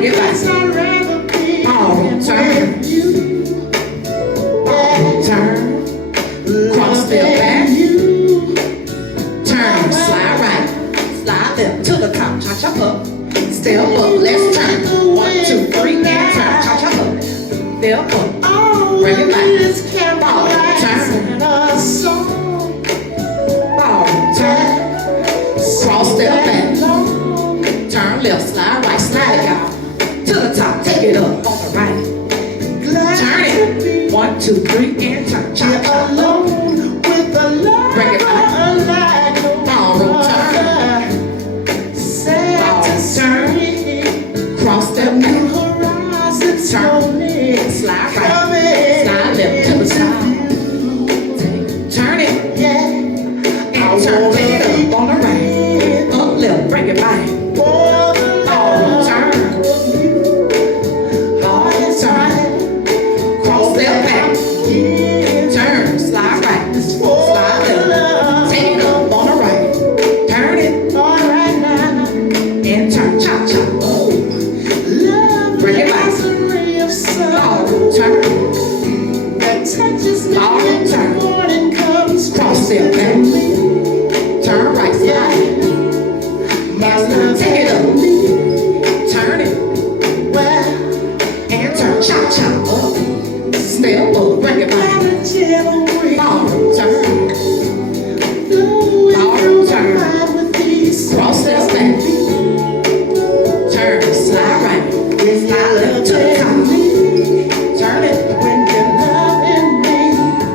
Bring it back. Ballroom turn. Ballroom turn. Cross step back. Turn, slide right. Slide left to the top. Cha cha up. Step up. Let's turn. 1, 2, 3, and turn. Cha cha up. Step up. Bring it back. Ballroom turn. Ballroom turn. Cross step back. Turn left, slide right, slide it out to the top, take it up on the right. Turn it. 1, 2, 3, and turn. Cha cha. Bring it back. Ballroom turn. Ballroom turn. Cross step back. Turn. Slide right. Slide left to the side. Turn it. And turn. Take it up on the right. Up left. Bring it back. Ballroom turn. Ballroom turn. Cross step back. Turn. Slide right. Slide left. Take it up on the right. Turn it. And turn. Cha cha. Bring it back. Ballroom turn. Ballroom turn. Cross step back. Turn right. Slide. Take it up. Turn it. And turn. Cha cha up. Step up. Bring it back. Ballroom turn. Ballroom turn. Cross step back. Turn. Slide right. Slide left to the top. Turn it.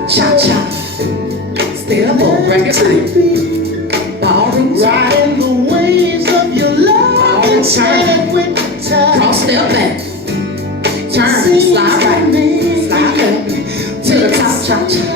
Cha cha. Step up. Bring it back. Ballroom turn. Turn. Cross step back. Turn. Slide right. Slide left to the top. Cha cha.